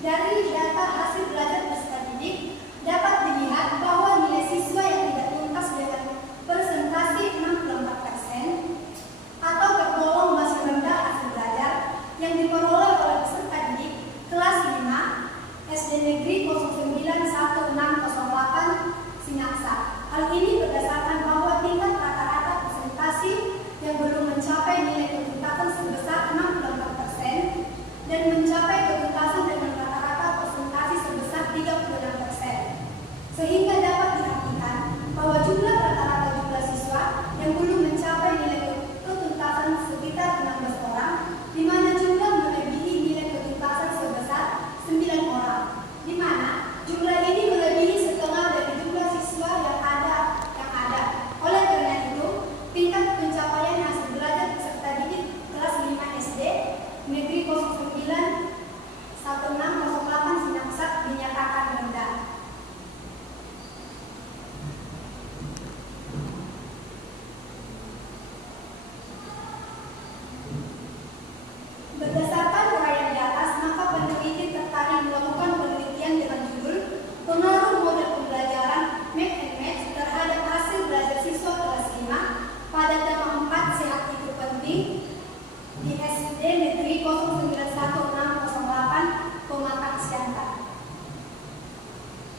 Dari data hasil belajar peserta didik dapat dilihat bahwa nilai siswa yang tidak tuntas dengan persentase 64% atau tergolong masih rendah hasil belajar yang diperoleh oleh peserta didik kelas 5 SD Negeri 091608 Sinaksa. Hal ini berdasarkan bahwa tingkat rata-rata presentasi yang belum mencapai nilai ketuntasan sebesar 64% dan mencapai ketuntasan dengan rata-rata presentasi sebesar 36%. Sehingga dapat diartikan bahwa jumlah rata-rata jumlah siswa yang belum mencapai nilai ketuntasan sekitar 16 orang, di mana jumlah melebihi nilai ketuntasan sebesar 9 orang, di mana jumlah ini melebihi setengah dari jumlah siswa yang ada. Oleh karena itu, tingkat pencapaian hasil belajar peserta didik kelas 5 SD Negeri 091608 Sinaksa dinyatakan rendah. Berdasarkan uraian di atas, maka peneliti tertarik melakukan penelitian dengan judul pengaruh model pembelajaran Mix and Match terhadap hasil belajar siswa kelas 5 pada tema 4 sehat itu penting di SD Negeri 091608 Pemakan Siantar.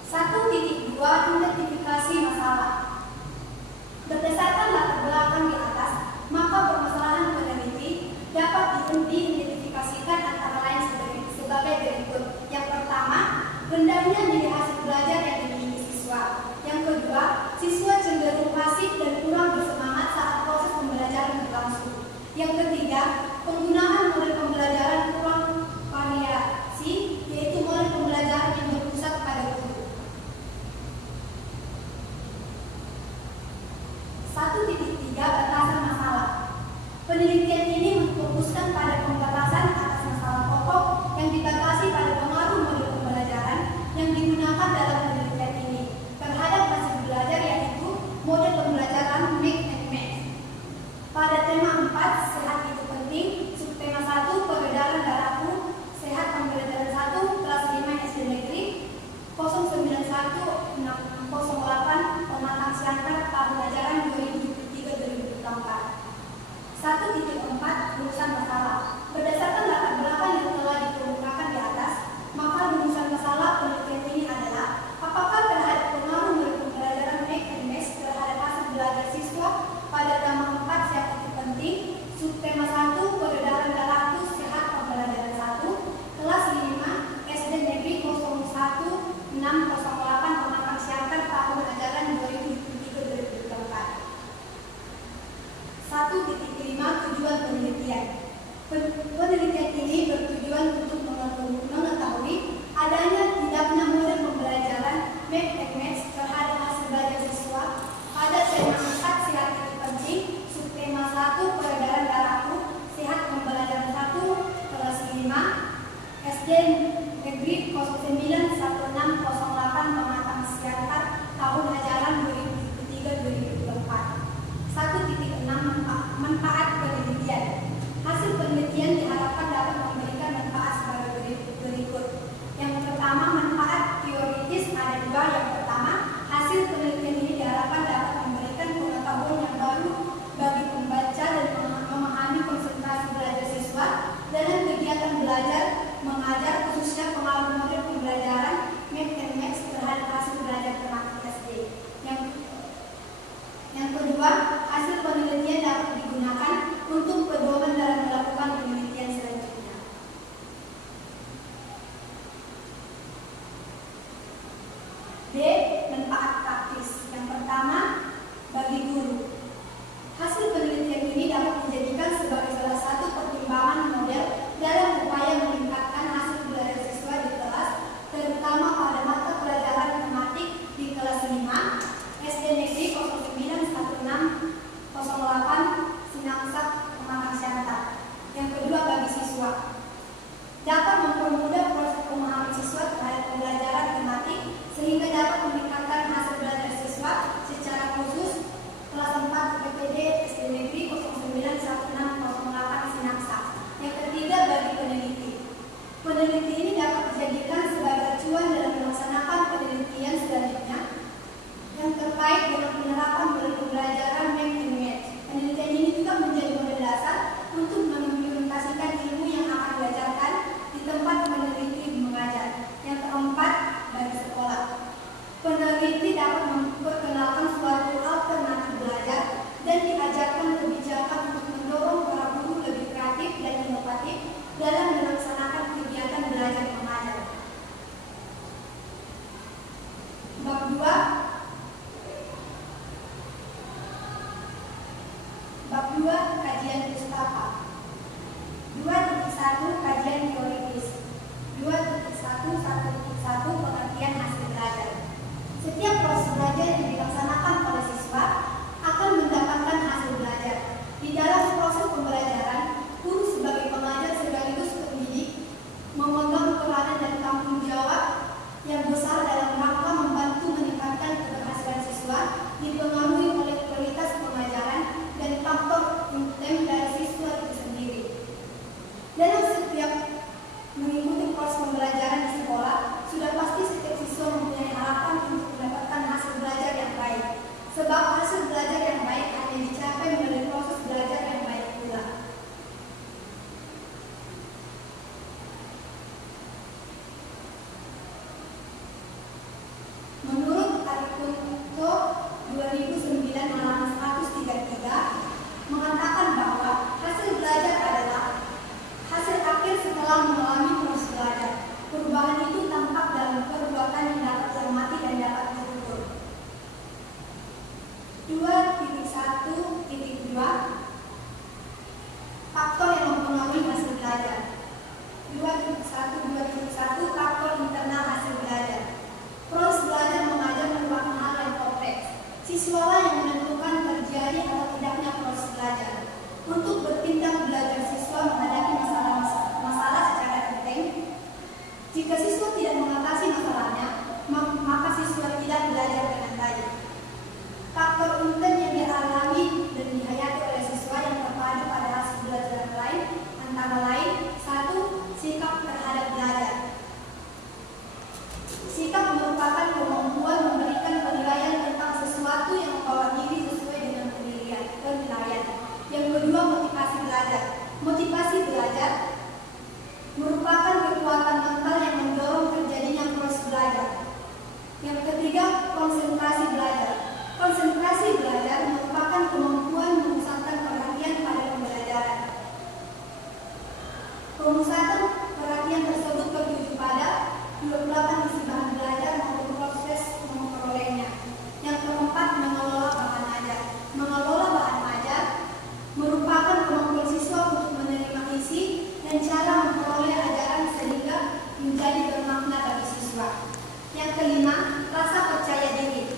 1.2 Identifikasi masalah. Berdasarkan latar belakang di atas, maka permasalahan peneliti dapat diidentifikasikan antara lain sebagai berikut. Yang pertama, rendahnya nilai hasil belajar yang dimiliki siswa. Yang kedua, siswa cenderung pasif dan kurang bersemangat saat proses pembelajaran berlangsung. Yang ketiga, penggunaan model pembelajaran kurang variasi, yaitu model pembelajaran yang berpusat pada guru. 1.3 Batasan masalah. Penelitian ini memfokuskan pada pembatasan atas masalah pokok yang dibatasi pada pengaruh model pembelajaran yang digunakan dalam penelitian ini terhadap hasil belajar, yaitu model pembelajaran Mix and Match. Pada tema 4 sehat itu penting, subtema 1 peredaran darahku sehat pembelajaran 1 kelas 5 SD Negeri 091608 Pematang Siantar tahun ajaran 2023-2024. 1.4 Rumusan masalah. Berdasarkan latar belakang yang telah dikemukakan di atas, maka rumusan masalah penelitian ini adalah apakah terhadap pengaruh model pembelajaran Mix and Match terhadap hasil belajar siswa pada tema 4 sehat itu penting, subtema 1 peredaran darahku sehat pembelajaran 1 kelas 5 SD Negeri 011608 Pematang Siantar tahun ajaran 2023-2024. 1.5 Tujuan penelitian. Penelitian ini bertujuan untuk mengetahui adanya tidaknya model pembelajaran Mix and Match terhadap hasil belajar siswa pada tema 4 sehat itu penting, subtema 1 peredaran darahku sehat pembelajaran 1 kelas 5 SD Negeri 091608 Pematang Siantar tahun ajaran 2023-2024. 1.6 Manfaat penelitian. Hasil penelitian diharapkan dapat memberikan manfaat sebagai berikut. Yang pertama, manfaat teoritis ada dua. Yang pertama, hasil penelitian ini diharapkan dapat memberikan pengetahuan yang baru bagi pembaca dan memahami konsentrasi belajar siswa dalam kegiatan belajar mengajar, khususnya pengaruh model pembelajaran Mix and Match terhadap hasil belajar tematik SD. Yang kedua, hasil penelitian dapat digunakan untuk pedoman dalam melakukan penelitian selanjutnya. D. Manfaat praktis. Yang pertama, bagi guru. Hasil penelitian ini dapat dijadikan sebagai salah satu pertimbangan model dalam upaya meningkatkan hasil belajar siswa di kelas, terutama pada mata pelajaran tematik di kelas 5 SD Negeri 091608 Sinaksa Pematang Siantar. Yang kedua, bagi siswa, dapat mempermudah proses pemahaman siswa terhadap pembelajaran tematik sehingga dapat meningkatkan hasil belajar siswa secara khusus kelas 4 PPD SD Negeri 091608 Sinaksa. Yang ketiga, bagi peneliti. Peneliti ini dapat dijadikan acuan dalam melaksanakan penelitian selanjutnya yang terkait dengan penerapan model pembelajaran make and match. Penelitian ini juga menjadi model dasar untuk mengimplementasikan ilmu yang akan diajarkan di tempat peneliti mengajar. Yang keempat, bagi sekolah. Peneliti dapat memperkenalkan suatu alternatif belajar dan diajarkan kebijakan untuk mendorong para guru lebih kreatif dan inovatif dalam melaksanakan kegiatan belajar mengajar. Bab 2. Bab 2, kajian pustaka. 2.1 kajian teoritis. 2.1.1 pengertian hasil belajar. Setiap proses belajar yang dilaksanakan oleh siswa akan mendapatkan hasil belajar. Di dalam proses pembelajaran, guru sebagai pengajar sekaligus pendidik memegang peranan dan tanggung jawab yang besar dalam rangka membantu meningkatkan keberhasilan siswa, dipengaruhi oleh kualitas pengajaran dan faktor intim dari siswa itu sendiri. Dalam setiap mengikuti proses pembelajaran di sekolah, sudah pasti setiap siswa mempunyai harapan untuk mendapatkan hasil belajar yang baik. Sebab hasil belajar yang baik hanya dicapai melalui proses belajar yang baik pula. Menurut Arikunto 2009 halaman 133 mengatakan bahwa hasil belajar adalah hasil akhir setelah mengalami proses belajar. Perubahan itu tampak dalam perbuatan yang dapat diamati dan dapat diukur. 2.1.2 faktor yang mempengaruhi hasil belajar. 2.1 faktor internal hasil belajar. Proses belajar mengajar merupakan hal yang kompleks. Siswalah yang menentukan terjadi atau tidaknya proses belajar. Untuk bertindak belajar, siswa menghadapi masalah secara penting. Jika siswa tidak mengatasi masalahnya, maka siswa tidak belajar dengan baik. Faktor intim yang dialami dan dihayati oleh siswa yang terpadu pada hasil belajar lain antara lain: 1. Sikap terhadap belajar. Sikap merupakan kemampuan memberikan penilaian tentang sesuatu yang membawa diri sesuai dengan penilaian. Yang kedua, motivasi belajar. Motivasi belajar merupakan kekuatan mental yang mendorong terjadinya proses belajar. Yang ketiga, konsentrasi belajar. Konsentrasi belajar merupakan kemampuan memusatkan perhatian pada pembelajaran. Pemusatan perhatian tersebut bertuju pada 28 isi bahan belajar maupun proses memperolehnya. Yang keempat, mengelola bahan ajar. Mengelola bahan ajar merupakan kemampuan siswa untuk menerima isi dan cara memperoleh ajaran sehingga menjadi bermakna bagi siswa. Yang kelima, rasa percaya diri.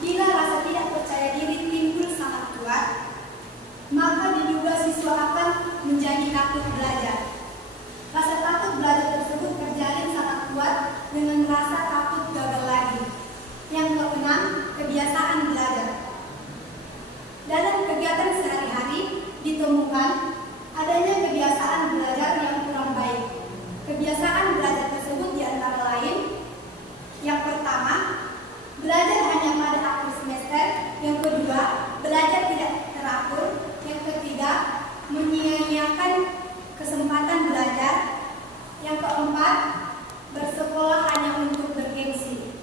Bila rasa tidak percaya diri timbul sangat kuat, maka diduga siswa akan menjadi takut belajar. Rasa takut belajar tersebut terjalin sangat kuat dengan rasa takut gagal lagi. Yang keenam, kebiasaan belajar. Dalam kegiatan sehari-hari ditemukan adanya kebiasaan belajar yang kurang baik. Kebiasaan belajar tersebut diantara lain: yang pertama, belajar hanya pada akhir semester. Yang kedua, belajar tidak teratur. Yang ketiga, menyia-nyiakan kesempatan belajar. Yang keempat, bersekolah hanya untuk bergengsi.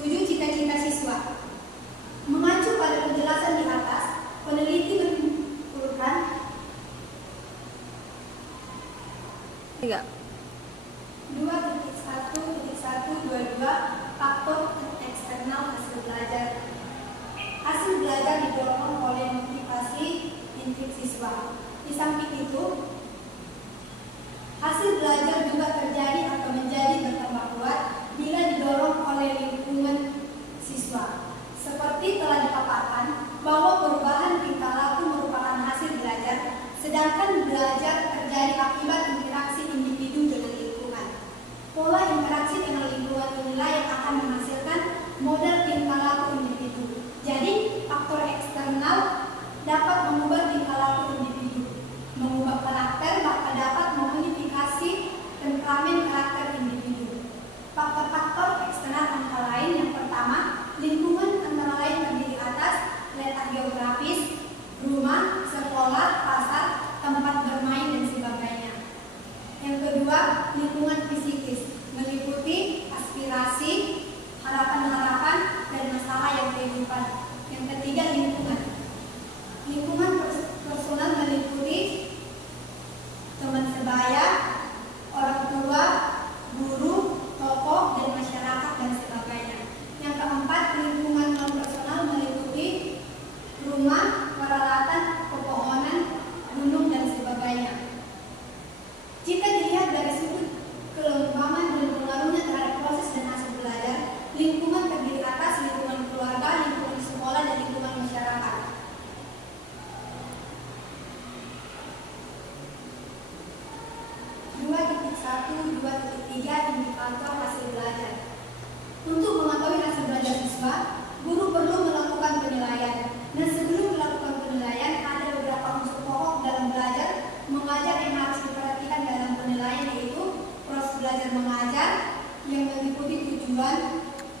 7 cita-cita siswa. Mengacu pada penjelasan di atas, peneliti menyimpulkan 2.1.122 faktor eksternal hasil belajar. Hasil belajar didorong oleh motivasi intrik siswa. Di samping itu, hasil belajar juga terjadi atau menjadi bertambah kuat bila didorong oleh lingkungan siswa. Seperti telah dipaparkan bahwa perubahan tingkah laku merupakan hasil belajar, sedangkan belajar terjadi akibat interaksi individu dengan lingkungan. Pola interaksi dengan lingkungan inilah yang akan menghasilkan model tingkah laku individu. Jadi, faktor eksternal dapat mengubah tingkah laku individu, mengubah karakter, bahkan dapat memenuhi geografis, rumah, sekolah, pasar, tempat bermain, dan sebagainya. Yang kedua, lingkungan fisikis, meliputi aspirasi, harapan-harapan, dan masalah yang kehidupan. Yang ketiga, lingkungan. Lingkungan personal meliputi teman sebaya, orang tua, guru, tokoh, dan masyarakat, dan sebagainya. Yang keempat, lingkungan non personal meliputi rumah, peralatan, pepohonan, gunung, dan sebagainya. Jika dilihat dari sudut kelembaman dan pengaruhnya terhadap proses dan hasil belajar, lingkungan terdiri atas lingkungan keluarga, lingkungan sekolah, dan lingkungan masyarakat. 2.1, 2.3 indikator hasil belajar. Untuk mengetahui hasil belajar siswa, guru perlu melakukan penilaian. Dan sebelum melakukan penilaian, ada beberapa unsur pokok dalam belajar mengajar yang harus diperhatikan dalam penilaian, yaitu proses belajar mengajar yang meliputi tujuan,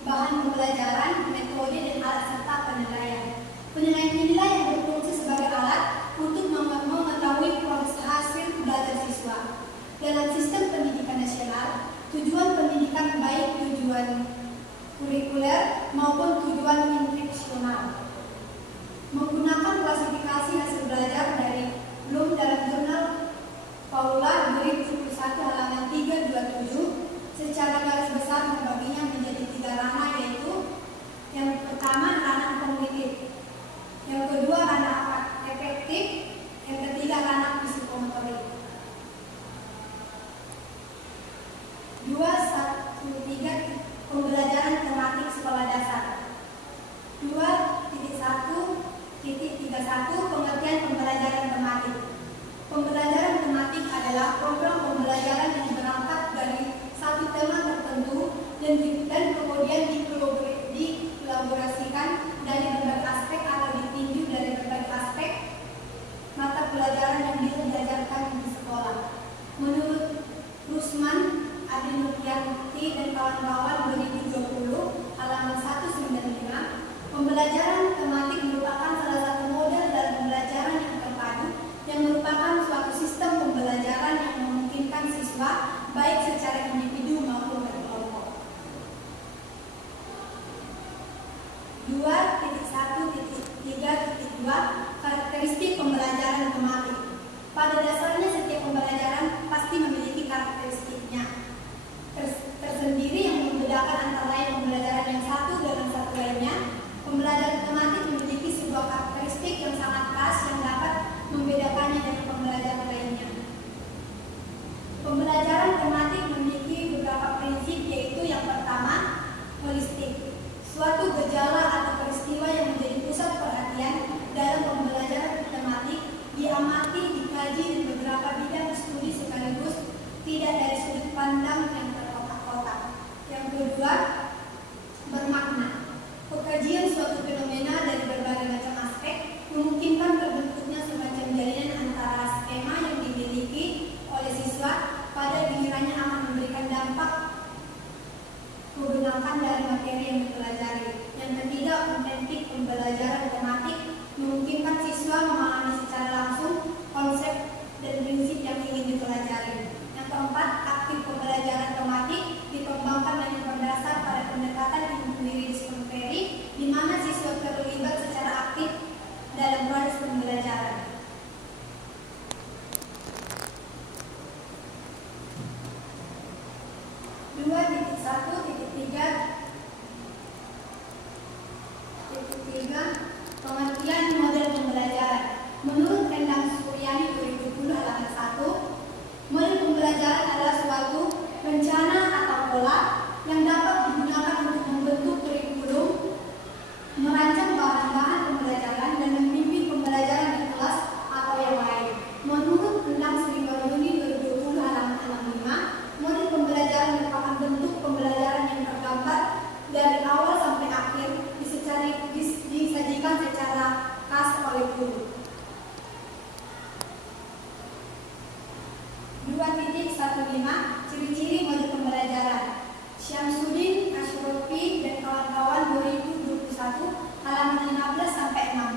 bahan pembelajaran, metode, dan alat serta penilaian. Penilaian inilah yang berfungsi sebagai alat untuk mengetahui proses hasil belajar siswa. Dalam sistem pendidikan nasional, tujuan pendidikan baik tujuan kurikuler maupun tujuan instruksional menggunakan klasifikasi hasil belajar dari Bloom dalam jurnal Paula 2021 halaman 327 secara garis besar membaginya menjadi 3 ranah, yaitu yang pertama ranah kognitif, yang kedua ranah efektif, yang ketiga ranah psikomotorik. 2.1.3 pembelajaran tematik sekolah dasar. 2.1.31 pengertian pembelajaran tematik. Pembelajaran tematik adalah program pembelajaran yang berangkat dari satu tema tertentu dan kemudian dikolaborasikan dari berbagai aspek atau ditinjau dari berbagai aspek mata pelajaran yang diajarkan di sekolah. Menurut Rusman, Adi Nuryanti dan kawan-kawan 2020 halaman 195, pembelajaran tematik merupakan salah satu model dalam pembelajaran yang terpadu yang merupakan suatu sistem pembelajaran yang memungkinkan siswa baik secara individu maupun berkelompok. 2.1.3.2 karakteristik pembelajaran tematik. Pada dasarnya setiap pembelajaran pasti memiliki karakteristiknya tersendiri yang membedakan antara lain pembelajaran yang satu dengan satu lainnya. Pembelajaran tematik memiliki sebuah karakteristik yang sangat khas yang dapat membedakannya dari pembelajaran lainnya. Pembelajaran tematik memiliki beberapa prinsip, yaitu yang pertama, holistik. Suatu gejala atau peristiwa yang menjadi pusat perhatian dalam pembelajaran tematik diamati, dikaji, dan beberapa bidang studi sekaligus, tidak dari sudut pandang yang terkotak-kotak. Yang kedua, bermakna. Pengkajian suatu fenomena dari berbagai macam aspek memungkinkan terbentuknya semacam jalinan antara skema yang dimiliki oleh siswa pada gilirannya akan memberikan dampak menggunakan dari materi yang dipelajari. Yang ketiga, autentik pembelajaran tematik memungkinkan siswa memahami secara langsung konsep dan prinsip yang ingin dipelajari. Yang keempat, aktif pembelajaran tematik dikembangkan dengan berdasar pada pendekatan interdisciplinary di mana siswa terlibat secara aktif dalam proses pembelajaran. Dua tiga pengertian model pembelajaran. Menurut Endang Suryani 2020 halaman 1, model pembelajaran adalah suatu rencana atau pola yang dapat digunakan untuk membentuk kurikulum, merancang bahan-bahan pembelajaran, dan membimbing pembelajaran di kelas atau yang lain. Menurut Endang Sri Wahyuni 2020 halaman 65, model pembelajaran merupakan bentuk pembelajaran yang tergambar dari awal sampai akhir disajikan secara khas oleh guru. 2.15 ciri-ciri model pembelajaran. Syamsuddin, Asyrofi, dan kawan-kawan 2021 halaman 15 sampai 16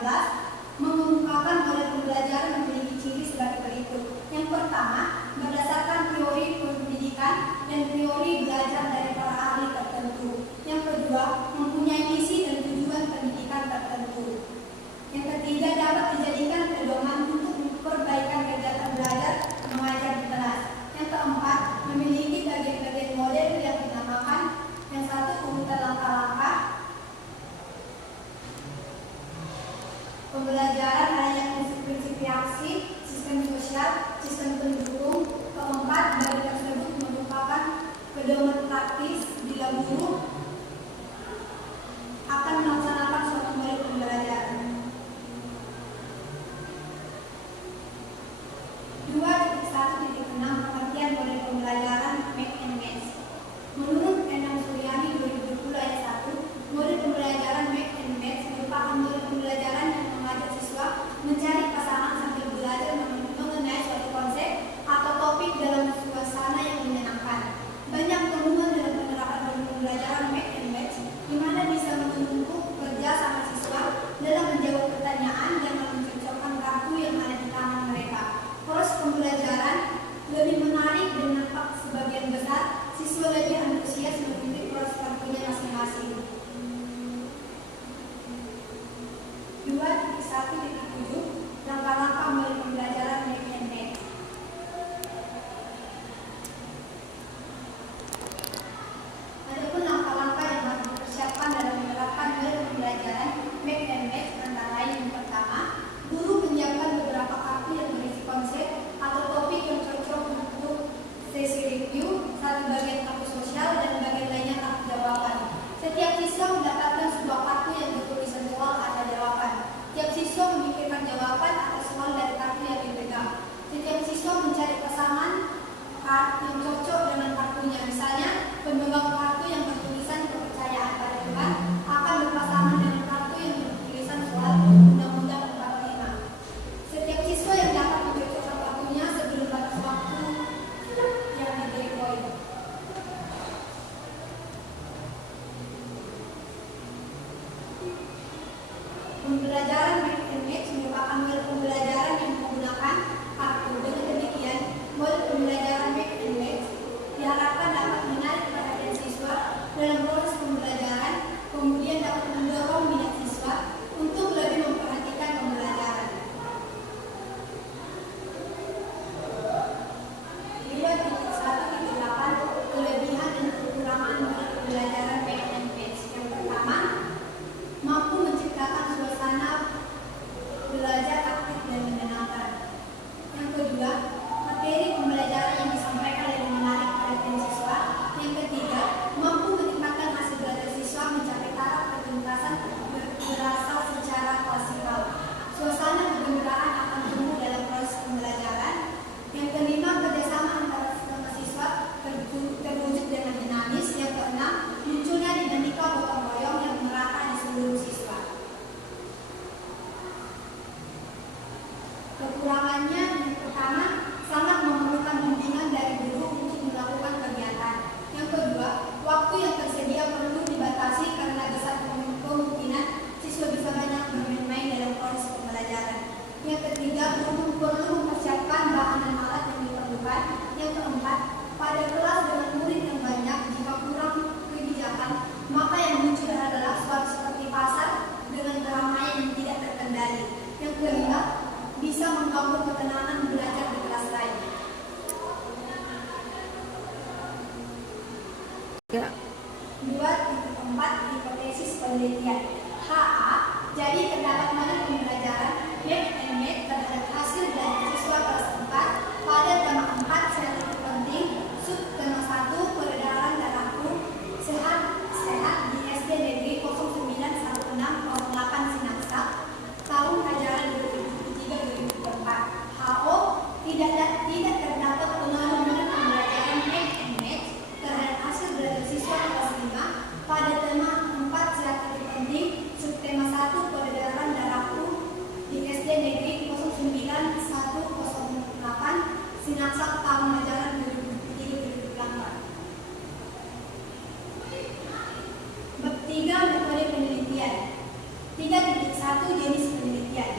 mengemukakan model pembelajaran memiliki ciri sebagai berikut. Yang pertama, berdasarkan teori pendidikan dan teori belajar dari para ahli tertentu. Yang kedua, mempunyai misi dan tujuan pendidikan tertentu. Yang ketiga, dapat dijadikan pedoman untuk perbaikan kegiatan belajar mengajar di kelas. Yang keempat, memiliki bagian-bagian model yang dinamakan yang satu urutan langkah-langkah pembelajaran hanya prinsip reaksi, sistem sosial, sistem pendukung. Keempat, dari tersebut merupakan pedoman praktis bila guru akan melaksanakan suatu model pembelajaran. 2.1.6 pengertian model pembelajaran Mix and Match. Menurut Endang Suryani 2020 ayat 1, model pembelajaran Mix and Match merupakan model pembelajaran yang mengajak siswa mencari pasangan sambil belajar mengenai suatu konsep atau topik dalam suasana yang menyenangkan. Banyak temuan dalam penerapan model pembelajaran Mix and Match di mana bisa menuntut kerja sama siswa dalam menjawab pertanyaan dan mencocokkan kartu yang ada di tangan mereka. Proses pembelajaran lebih menarik dan nampak sebagian besar siswa lebih antusias mengikuti proses kartunya masing-masing. 2.1.7 langkah-langkah model pembelajaran Mix and Match. Adapun langkah-langkah yang harus dipersiapkan dalam menerapkan model pembelajaran Mix and Match antara lain yang pertama, guru menyiapkan beberapa kartu yang berisi konsep atau topik yang cocok untuk sesi review, satu bagian kartu sosial dan bagian lainnya kartu jawaban. Setiap siswa mendapatkan sebuah kartu yang bertulisan soal atau jawaban. Setiap siswa memikirkan jawaban atau soal dari kartu yang dipegang. Setiap siswa mencari pasangan kartu yang cocok dengan kartunya. Misalnya, pemegang kartu yang bertulisan kepercayaan pada Tuhan akan berpasangan dengan kartu yang bertulisan soal Undang-Undang 45. Setiap siswa yang dapat mencocokkan kartunya sebelum batas waktu yang diberi poin. Pembelajaran Mix and Match merupakan model pembelajaran yang menggunakan kartu. Dengan demikian, model pembelajaran Mix and Match diharapkan dapat menarik perhatian siswa dalam proses pembelajaran, kemudian dapat mendorong minat siswa untuk lebih memperhatikan pembelajaran. 2.1.8 kelebihan dan kekurangan model pembelajaran Mix and Match. Yang pertama, mampu menciptakan suasana belajar aktif dan menyenangkan. Yang kedua, materi pembelajaran yang disampaikan lebih menarik perhatian siswa. Yang ketiga, mampu menikmati hasil belajar siswa mencapai taraf ketuntasan berasal secara klasikal. Suasana kegembiraan akan tumbuh dalam proses pembelajaran. Yang kelima, kerjasama antara sesama siswa terwujud dengan dinamis. Yang keenam, munculnya dinamika gotong royong yang merata di seluruh siswa. Kekurangannya yang pertama, sangat memerlukan bimbingan dari guru untuk melakukan kegiatan. Yang kedua, waktu yang tersedia perlu dibatasi karena besar kemungkinan siswa bisa banyak bermain-main dalam proses pembelajaran. Yang ketiga, guru perlu mempersiapkan bahan dan alat yang diperlukan. Yang keempat, pada kelas dengan murid yang banyak, jika kurang kebijakan, maka yang muncul adalah suatu seperti pasar dengan keramaian yang tidak terkendali. Yang kelima, bisa mengganggu ketenangan belajar di kelas lain. Ya. 2.4 hipotesis penelitian. HA, jadi terdapat model pembelajaran Mix and Match terhadap hasil belajar siswa kelas 4 pada tema 4 strategi penting, sub tema 1 peredaran darahku sehat di SD Negeri 091608 Sinaksak tahun ajaran 2023-2024. HO, tidak terdapat pengaruh model pembelajaran Mix and Match terhadap hasil belajar siswa kelas 5 pada tema 4 strategi penting, subtema 1 peredaran darahku di SD Negeri 091108 Sinaksak tahun ajaran 2023-2024. Bab 3 metode penelitian. 3.1 jenis penelitian.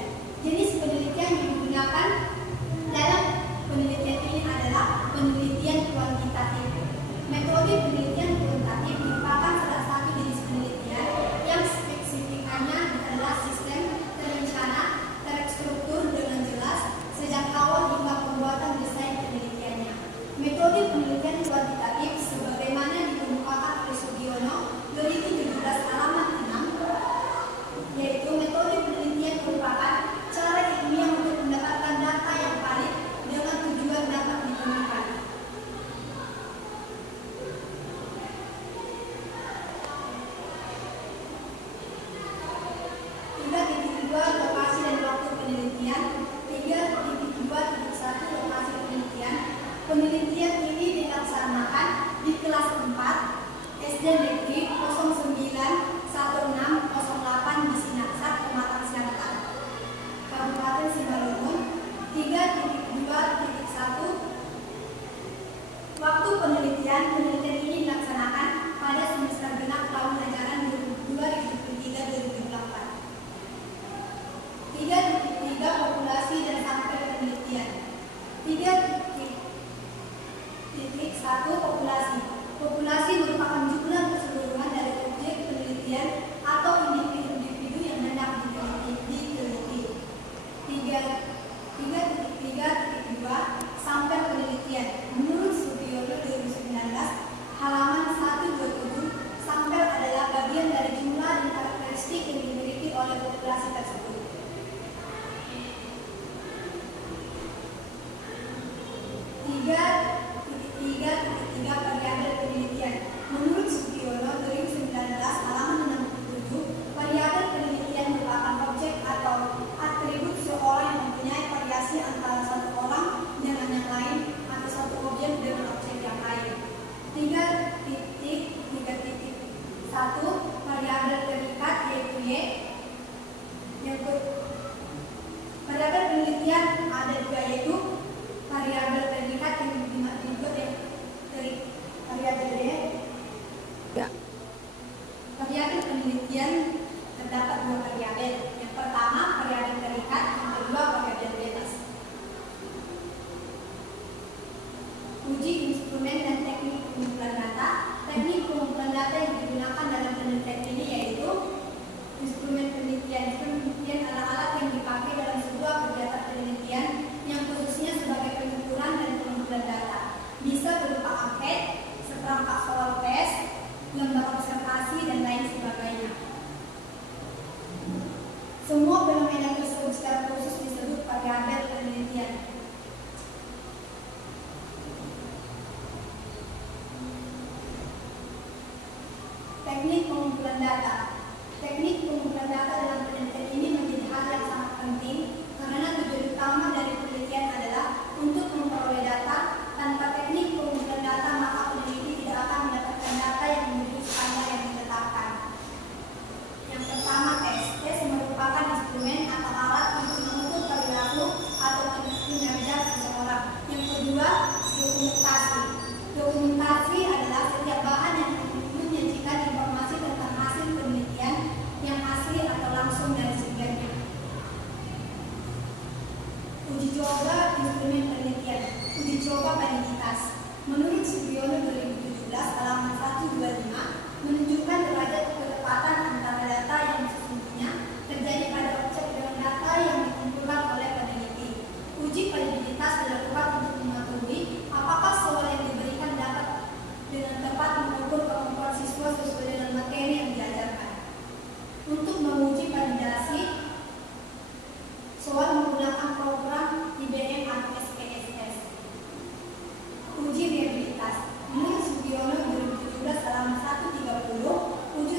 Metode penelitian kuantitatif merupakan salah satu jenis penelitian yang spesifikasinya adalah sistem terencana, terstruktur dengan jelas sejak awal hingga pembuatan desain penelitiannya. Metode penelitian kuantitatif sebagaimana dikemukakan oleh Sugiono 2017 halaman 6, yaitu metode penelitian merupakan cara ilmiah untuk mendapatkan data yang valid dengan tujuan dapat ditemukan. Lokasi dan waktu penelitian. 3.2.1 lokasi penelitian. Penelitian ini dilaksanakan di kelas 4 SD Negeri 091608 di Sinaksar, Pematang Siantar, Kabupaten Simalungun. 3.2.1 waktu penelitian. Penelitian ini dilaksanakan pada semester genap tahun ajaran 2023-2024. 3.3 populasi dan sampel penelitian. 3.1 populasi. Populasi merupakan jumlah keseluruhan dari objek penelitian atau individu-individu yang hendak diteliti. 3.2 sampel penelitian. Menurut Sugiono 2019 halaman 127, sampel adalah bagian dari jumlah dan karakteristik yang dimiliki oleh populasi tersebut. 3.3 variabel penelitian. Menurut Sugiono 2019 halaman 67, variabel penelitian merupakan objek atau atribut seorang yang mempunyai variasi antara satu orang dengan yang lain atau satu objek dengan objek yang lain. 3.1 variabel terikat yaitu Y. Variabel penelitian ada dua, yaitu variabel terikat yang dimaksud dari variabel D. Ya. Variabel penelitian terdapat dua variabel. Yang pertama variabel terikat, yang kedua variabel bebas. Uji instrumen dan teknik pengumpulan data. Teknik pengumpulan data yang digunakan dalam penelitian ini yaitu instrumen penelitian. Penelitian alat-alat yang dipakai dalam sebuah kegiatan penelitian yang khususnya sebagai pengukuran dan pengumpulan data. Bisa berupa angket, seperangkat soal tes, lembar observasi, dan lain sebagainya. Semua fenomena tersebut secara khusus disebut variabel penelitian. Teknik pengumpulan data. Teknik pengumpulan data dalam penelitian ini menjadi hal yang sangat penting karena tujuan utama dari penelitian adalah untuk memperoleh data. Tanpa teknik pengumpulan data maka peneliti tidak akan mendapatkan data yang memenuhi standar yang ditetapkan. Yang pertama, tes merupakan instrumen atau alat untuk mengukur perilaku atau kinerja seseorang. Yang kedua, dokumentasi. Dokumentasi adalah setiap bahan yang menyajikan informasi tentang hasil penelitian yang asli atau langsung dari sumbernya. Uji coba instrumen penelitian. Uji coba validitas. Menurut Sugiono 2017 halaman 125 menunjukkan derajat ketepatan antara data yang sesungguhnya terjadi pada objek dengan data yang dikumpulkan oleh peneliti. Uji validitas dilakukan untuk mengetahui apakah soal yang diberikan dapat dengan tepat mengukur kemampuan siswa sesuai dengan materi yang diajarkan. Untuk menguji validasi, soal menggunakan program IBM atau SPSS. Uji realitas. Menurut Sugiono 2017 halaman 130, uji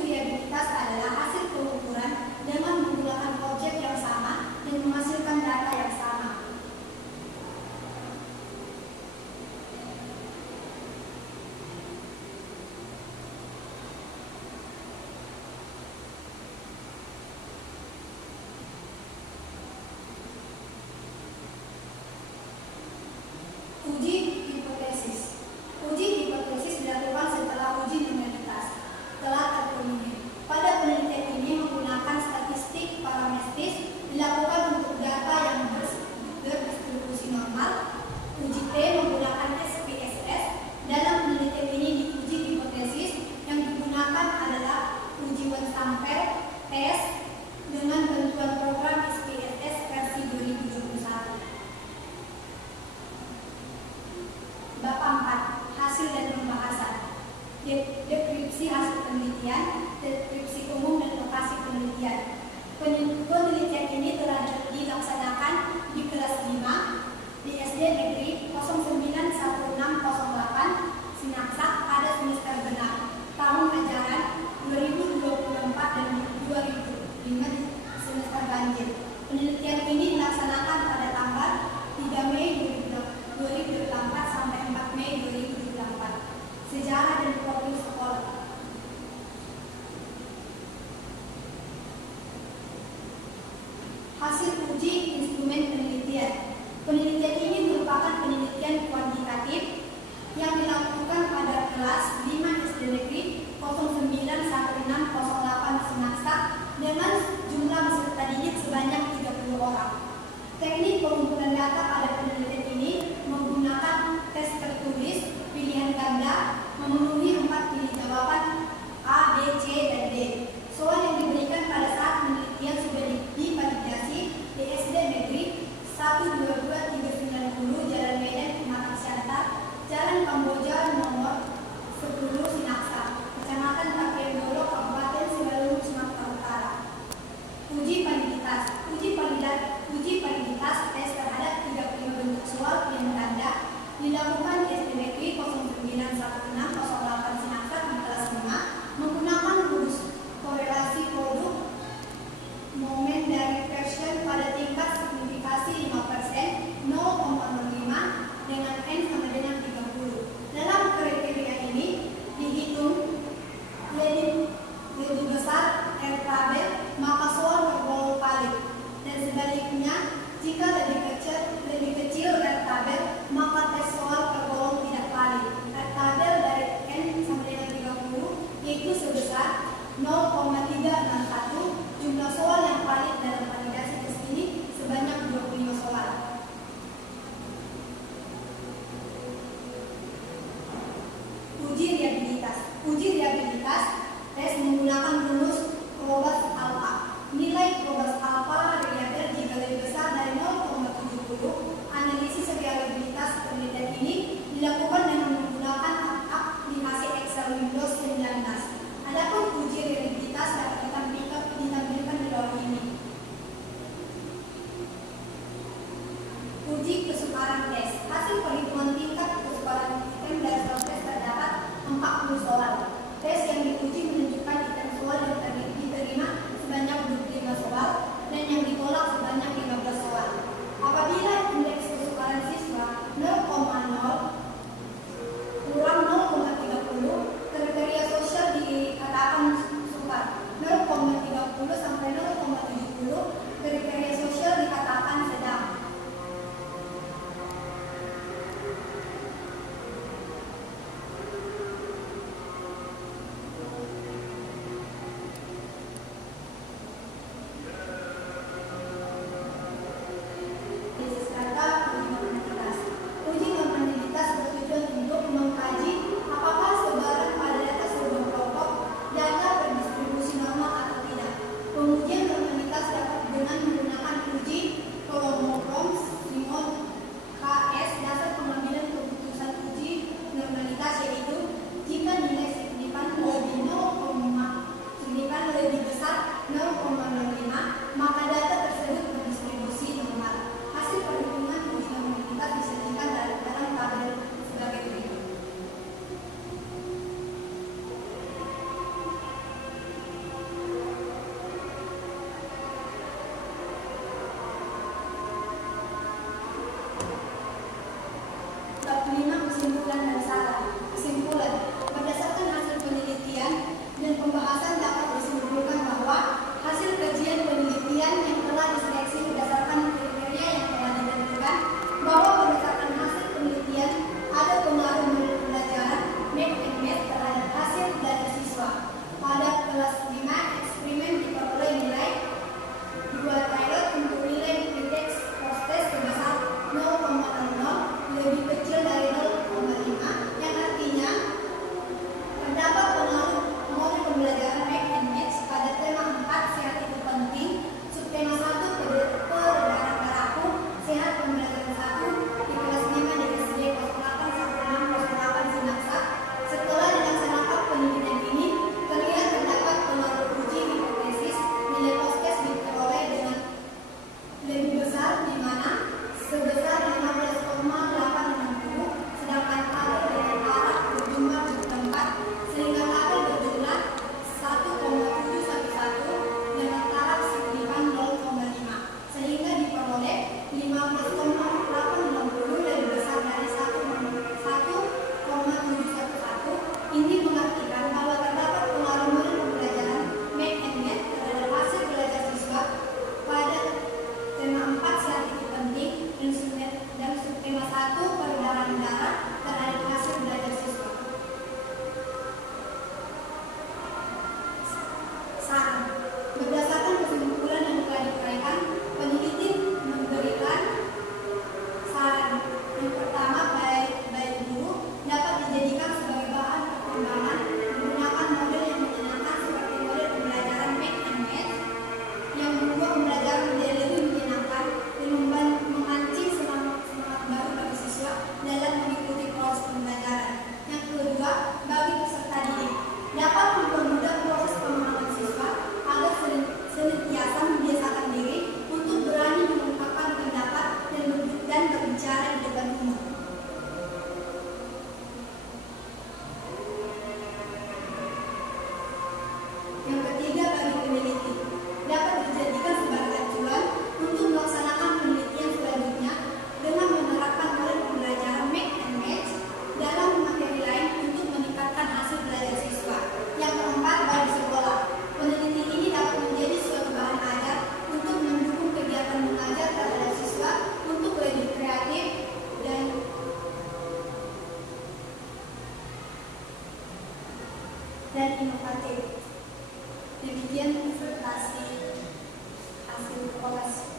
deskripsi hasil penelitian, deskripsi umum dan lokasi penelitian. Penelitian ini telah dilaksanakan di kelas 5 di SD Negeri 091608 Sinaksak pada semester genap tahun ajaran 2024 dan 2005 di semester ganjil. Penelitian ini dilaksanakan pada tanggal 3 Mei 2024 sampai 4 Mei 2024. Sejarah dan profil sekolah. Hasil uji instrumen penelitian. Penelitian ini merupakan penelitian kuantitatif yang dilakukan pada kelas 5 SD Negeri 091608 Sinaksak dengan jumlah peserta didik sebanyak 30 orang. Teknik pengumpulan data pada penelitian ini menggunakan tes tertulis, pilihan ganda, memenuhi 4 pilih jawaban A, B, C, dan D. Soal yang diberikan pada saat penelitian sudah divalidasi di SD Negeri 122-390 Jalan Medan, Pematang Siantar, Jalan Kamboja nomor 10 Sinaksak, Kecamatan Tapiendolo, Kabupaten Simalungun, Sumatera Utara. Uji validitas tes terhadap 35 bentuk soal pilihan ganda dilakukan di SD Negeri 091608 Sinaksak di kelas 5 menggunakan rumus korelasi produk momen dari version pada tingkat signifikasi 5%, 0,05 dengan N sama dengan 30. Dalam kriteria ini dihitung lebih besar R tabel, maka soal tergolong valid. Dan sebaliknya, jika lebih kecil R tabel, maka tes soal tergolong tidak valid. R tabel dari N sama dengan 30 yaitu sebesar 0,361. Jumlah soal yang valid dalam validasi tes ini sebanyak 25 soal. Uji reliabilitas tes menggunakan rumus Probas alfa. Nilai Probas alfa reliable jika lebih besar dari 0,70. Analisis reliabilitas penelitian ini dilakukan dengan menggunakan aplikasi Excel Windows 19. Adapun uji reliabilitas dapat ditampilkan di bawah ini. Uji kesukaran tes. Hasil perhitungan tingkat kesukaran item dari soal tes terdapat 40 soal. Tes yang diuji menunjukkan item soal yang diterima sebanyak 25 soal dan yang ditolak sebanyak 15 soal. Apabila indeks kesukaran siswa 0,0 kurang 0,30, kriteria sosial dikatakan sukar. 0,30 sampai 0,70, kriteria sosial dikatakan sedang. Uji kompatibilitas bertujuan untuk mengkaji apakah sebaran pada data sebuah kelompok data berdistribusi normal atau tidak. Pengujian kompatibilitas dapat dengan menggunakan uji Kolmogorov Simon KS. Dasar pengambilan keputusan uji normalitas yaitu jika nilai signifikan lebih besar 0,05 maka data tersebut berdistribusi normal. Hasil perhitungan uji normalitas disajikan dalam tabel sebagai berikut. Bab 5 kesimpulan dan saran. Kesimpulan. Berdasarkan hasil penelitian dan pembahasan dapat disimpulkan bahwa hasil kajian penelitian yang telah diseleksi berdasarkan kriteria yang telah ditentukan, bahwa berdasarkan hasil penelitian ada pengaruh menurut pembelajaran Math and Math terhadap hasil belajar siswa. Pada kelas 5, eksperimen diperoleh nilai 2 pilot untuk nilai pretest post-test sebesar 0,00 lebih kecil dari 0,5, yang artinya terdapat pengaruh modul pembelajaran Math and Math pada tema 4 sehat itu penting, subtema 1 peredaran darahku, sehat pembelajaran 1 di kelas 5 di SD 081608 pembelajaran. Yang kedua, bagi peserta didik dapat mempermudah proses pemahaman siswa agar senantiasa membiasakan diri untuk berani mengungkapkan pendapat dan berbicara di depan umum. Yang ketiga, bagi peneliti dapat dijadikan sebagai acuan untuk melaksanakan penelitian selanjutnya dengan menerapkan model pembelajaran mix and match dalam materi lain untuk meningkatkan hasil belajar siswa. Yang keempat, bagi sekolah, peneliti ini dapat menjadi suatu bahan ajar untuk mendukung kegiatan mengajar terhadap siswa untuk lebih kreatif dan inovatif. Demikian presentasi hasil kolas.